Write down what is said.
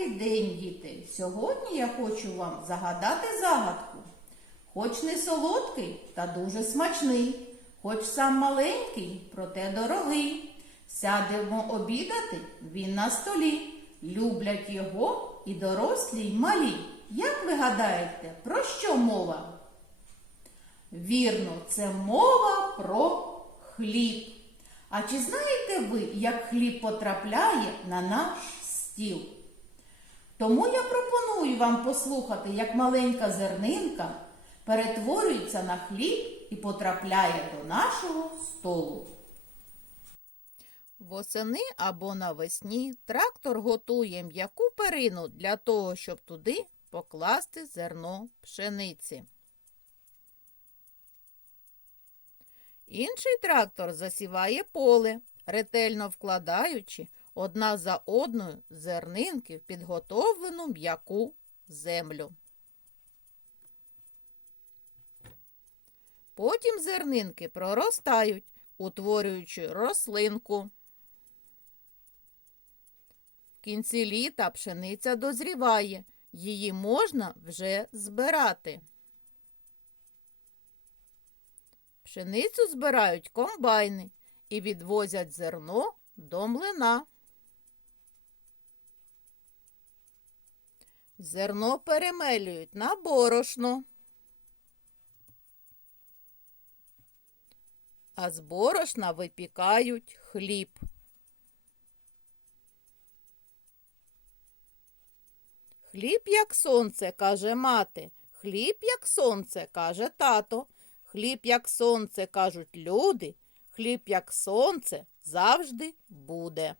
Добрий день, діти! Сьогодні я хочу вам загадати загадку. Хоч не солодкий, та дуже смачний, хоч сам маленький, проте дорогий. Сядемо обідати, він на столі. Люблять його і дорослі, й малі. Як ви гадаєте, про що мова? Вірно, це мова про хліб. А чи знаєте ви, як хліб потрапляє на наш стіл? Тому я пропоную вам послухати, як маленька зернинка перетворюється на хліб і потрапляє до нашого столу. Восени або навесні трактор готує м'яку перину для того, щоб туди покласти зерно пшениці. Інший трактор засіває поле, ретельно вкладаючи одна за одною зернинки в підготовлену м'яку землю. Потім зернинки проростають, утворюючи рослинку. В кінці літа пшениця дозріває, її можна вже збирати. Пшеницю збирають комбайни і відвозять зерно до млина. Зерно перемелюють на борошно. А з борошна випікають хліб. Хліб, як сонце, каже мати, хліб, як сонце, каже тато, хліб, як сонце, кажуть люди, хліб, як сонце, завжди буде.